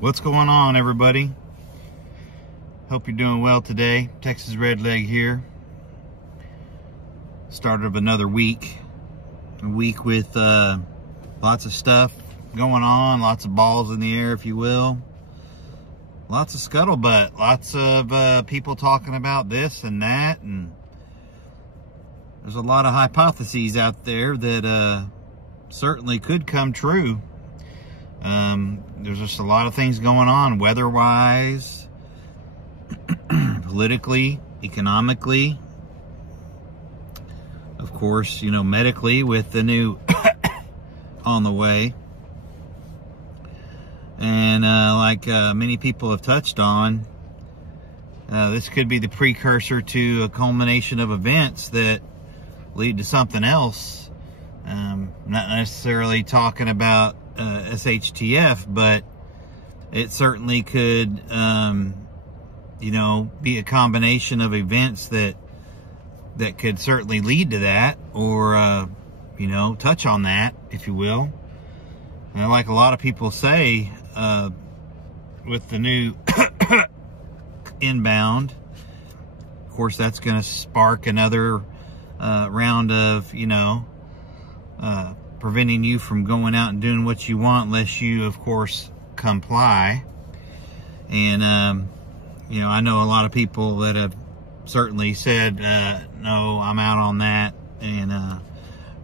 What's going on, everybody? Hope you're doing well today. Texas Redleg here. Start of another week. A week with lots of stuff going on, lots of balls in the air, if you will. Lots of scuttlebutt, lots of people talking about this and that, and there's a lot of hypotheses out there that certainly could come true. There's just a lot of things going on, weather-wise, politically, economically, of course, you know, medically with the new on the way. And like many people have touched on, this could be the precursor to a culmination of events that lead to something else. Not necessarily talking about SHTF, but it certainly could, you know, be a combination of events that could certainly lead to that, or you know, touch on that, if you will. And like a lot of people say, with the new inbound, of course, that's going to spark another round of, you know, preventing you from going out and doing what you want unless you, of course, comply. And, you know, I know a lot of people that have certainly said, no, I'm out on that. And I'm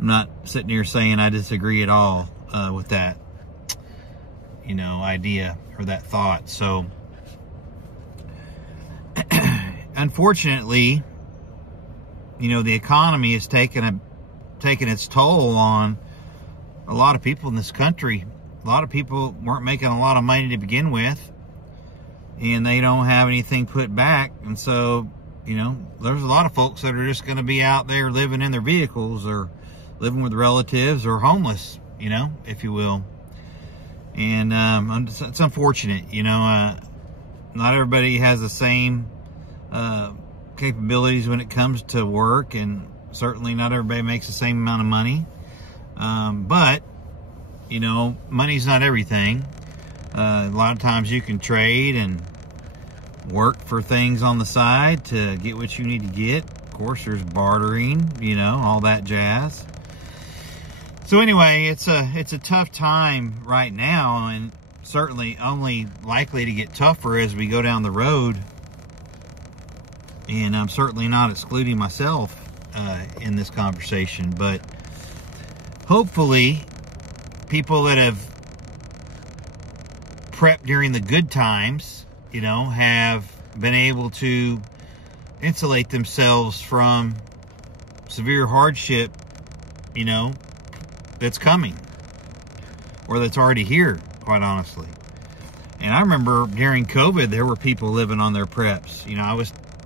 not sitting here saying I disagree at all with that, you know, idea or that thought. So, unfortunately, you know, the economy has taken its toll on a lot of people in this country. A lot of people weren't making a lot of money to begin with, and they don't have anything put back. And so, you know, there's a lot of folks that are just going to be out there living in their vehicles or living with relatives or homeless, you know, if you will. And it's unfortunate, you know, not everybody has the same capabilities when it comes to work, and certainly not everybody makes the same amount of money. But, you know, money's not everything. A lot of times you can trade and work for things on the side to get what you need to get. Of course, there's bartering, you know, all that jazz. So anyway, it's a tough time right now, and certainly only likely to get tougher as we go down the road. And I'm certainly not excluding myself in this conversation, but hopefully people that have prepped during the good times, you know, have been able to insulate themselves from severe hardship, you know, that's coming, or that's already here, quite honestly. And I remember during COVID, there were people living on their preps. You know,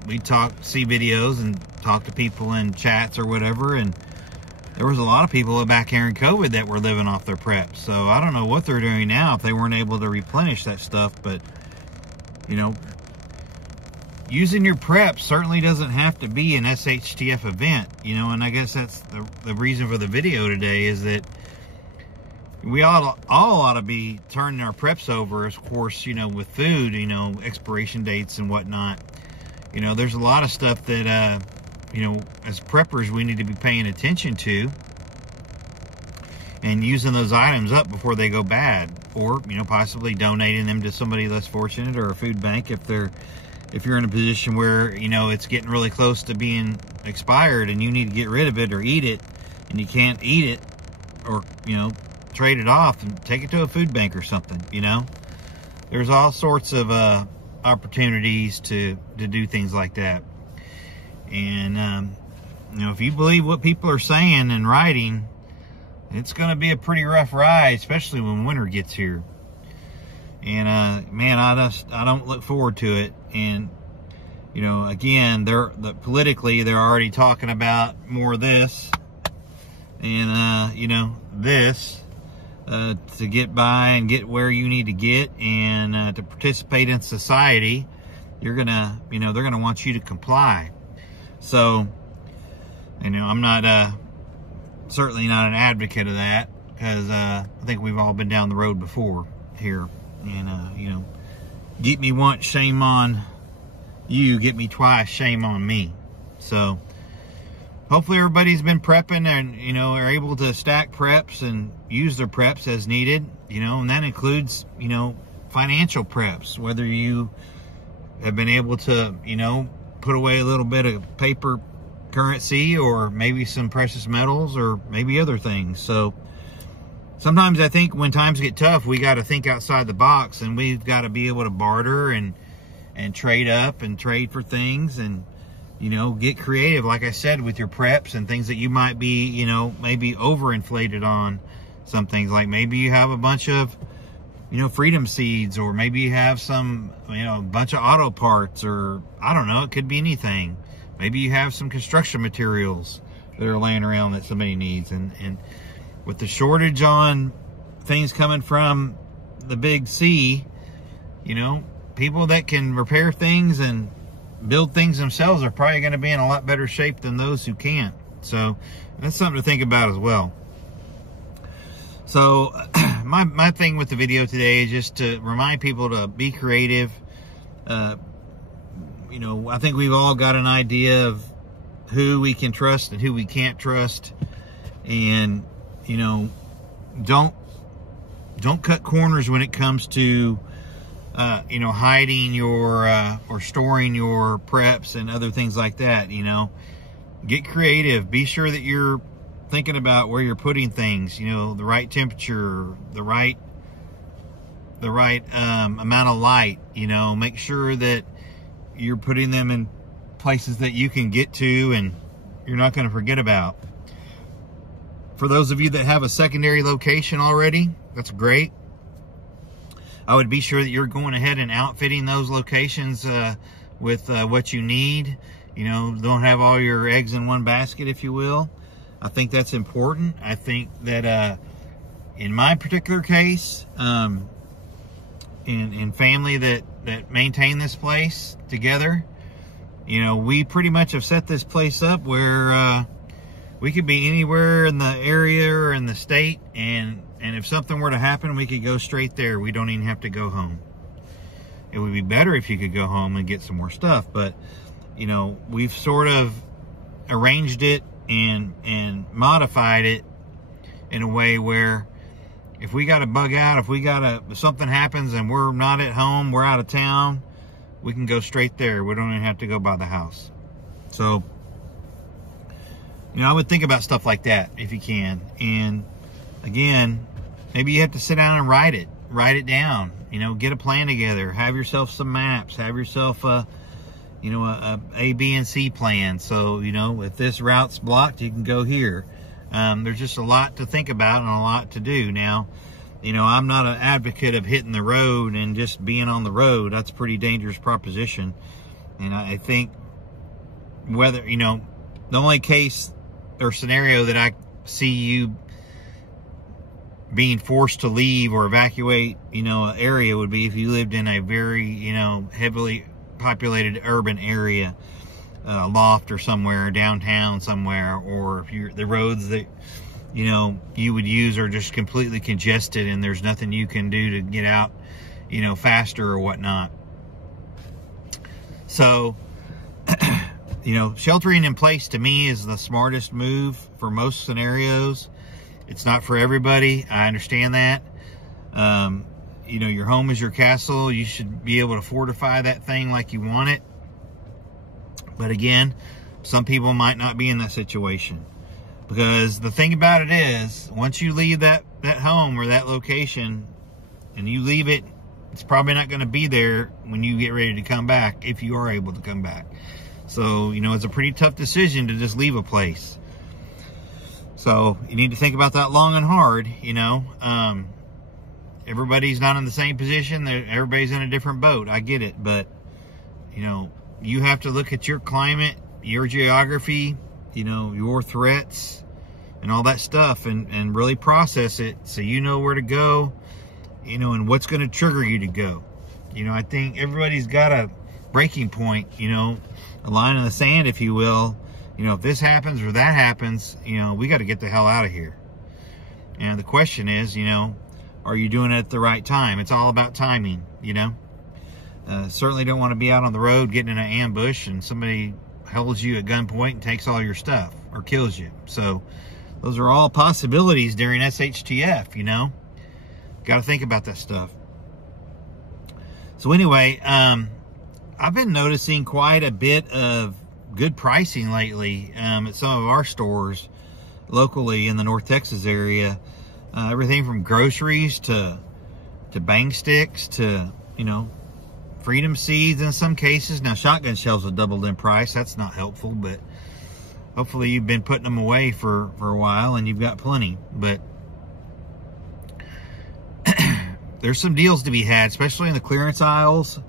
we'd see videos and talk to people in chats or whatever, and there was a lot of people back here in COVID that were living off their preps. So I don't know what they're doing now if they weren't able to replenish that stuff. But, you know, using your prep certainly doesn't have to be an SHTF event, you know, and I guess that's the reason for the video today, is that we all ought to be turning our preps over, of course, you know, with food, you know, expiration dates and whatnot. You know, there's a lot of stuff that, you know, as preppers, we need to be paying attention to and using those items up before they go bad, or, you know, possibly donating them to somebody less fortunate, or a food bank if you're in a position where, you know, it's getting really close to being expired and you need to get rid of it or eat it, and you can't eat it, or, you know, trade it off and take it to a food bank or something. You know, there's all sorts of opportunities to do things like that. And you know, if you believe what people are saying and writing, it's going to be a pretty rough ride, especially when winter gets here. And man, I don't look forward to it. And you know, again, politically they're already talking about more of this. and you know, this to get by and get where you need to get, and to participate in society, you're gonna, you know, they're gonna want you to comply. So, you know, I'm not certainly not an advocate of that, because I think we've all been down the road before here, and you know, get me once, shame on you. Get me twice, shame on me. So hopefully everybody's been prepping and, you know, are able to stack preps and use their preps as needed, you know, and that includes, you know, financial preps, whether you have been able to, you know, put away a little bit of paper currency, or maybe some precious metals, or maybe other things. So sometimes I think when times get tough, we got to think outside the box, and we've got to be able to barter and trade up and trade for things, and, you know, get creative, like I said, with your preps and things that you might be, you know, maybe overinflated on. Some things, like maybe you have a bunch of, you know, freedom seeds, or maybe you have some, you know, a bunch of auto parts, or I don't know, it could be anything. Maybe you have some construction materials that are laying around that somebody needs, and with the shortage on things coming from the big C, you know, people that can repair things and build things themselves are probably going to be in a lot better shape than those who can't. So that's something to think about as well. So my thing with the video today is just to remind people to be creative. You know, I think we've all got an idea of who we can trust and who we can't trust, and, you know, don't cut corners when it comes to you know, hiding your or storing your preps and other things like that. You know, get creative. Be sure that you're thinking about where you're putting things, you know, the right temperature, the right amount of light. You know, make sure that you're putting them in places that you can get to and you're not going to forget about. For those of you that have a secondary location already, that's great. I would be sure that you're going ahead and outfitting those locations with what you need. You know, don't have all your eggs in one basket, if you will. I think that's important. I think that in my particular case, in family that maintain this place together, you know, we pretty much have set this place up where we could be anywhere in the area or in the state, and if something were to happen, we could go straight there. We don't even have to go home. It would be better if you could go home and get some more stuff, but, you know, we've sort of arranged it and modified it in a way where if we got to bug out, if something happens and we're not at home, we're out of town, we can go straight there. We don't even have to go by the house. So, you know, I would think about stuff like that if you can. And again, maybe you have to sit down and write it down, you know, get a plan together, have yourself some maps, have yourself you know, a B and C plan. So, you know, if this route's blocked, you can go here. There's just a lot to think about and a lot to do. Now, you know, I'm not an advocate of hitting the road and just being on the road. That's a pretty dangerous proposition. And I think whether, you know, the only case or scenario that I see you being forced to leave or evacuate, you know, an area would be if you lived in a very, you know, heavily populated urban area, loft or somewhere, downtown somewhere, or if the roads that, you know, you would use are just completely congested and there's nothing you can do to get out, you know, faster or whatnot. So, you know, sheltering in place to me is the smartest move for most scenarios. It's not for everybody. I understand that. You know, your home is your castle. You should be able to fortify that thing like you want it. But again, some people might not be in that situation. Because the thing about it is, once you leave that home or that location and you leave it, it's probably not going to be there when you get ready to come back, if you are able to come back. So, you know, it's a pretty tough decision to just leave a place. So you need to think about that long and hard, you know. Everybody's not in the same position. Everybody's in a different boat. I get it. But, you know, you have to look at your climate, your geography, you know, your threats, and and all that stuff, and really process it so you know where to go, you know, and what's going to trigger you to go. You know, I think everybody's got a breaking point, you know, a line in the sand, if you will. You know, if this happens or that happens, you know, we got to get the hell out of here. And the question is, you know, are you doing it at the right time? It's all about timing, you know. Certainly don't want to be out on the road getting in an ambush and somebody holds you at gunpoint and takes all your stuff or kills you. So those are all possibilities during SHTF, you know. Got to think about that stuff. So anyway, I've been noticing quite a bit of good pricing lately at some of our stores locally in the North Texas area. Everything from groceries to bang sticks to, you know, freedom seeds in some cases. Now, shotgun shells have doubled in price. That's not helpful, but hopefully you've been putting them away for a while and you've got plenty. But there's some deals to be had, especially in the clearance aisles.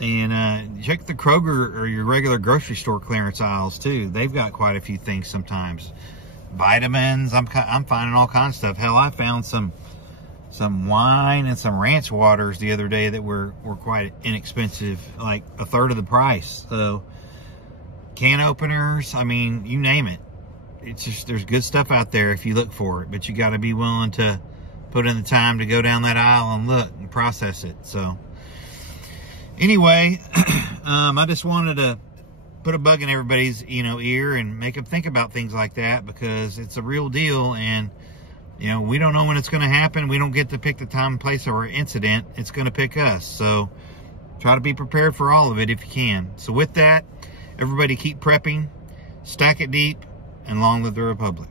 And check the Kroger or your regular grocery store clearance aisles too. They've got quite a few things sometimes. Vitamins, I'm finding all kinds of stuff. Hell, I found some wine and some ranch waters the other day that were quite inexpensive, like a third of the price. So can openers, I mean, you name it. It's just, there's good stuff out there if you look for it, but you got to be willing to put in the time to go down that aisle and look and process it. So anyway, I just wanted to put a bug in everybody's, you know, ear and make them think about things like that, because it's a real deal. And, you know, we don't know when it's going to happen. We don't get to pick the time and place of our incident. It's going to pick us. So try to be prepared for all of it if you can. So with that, everybody keep prepping, stack it deep, and long live the Republic.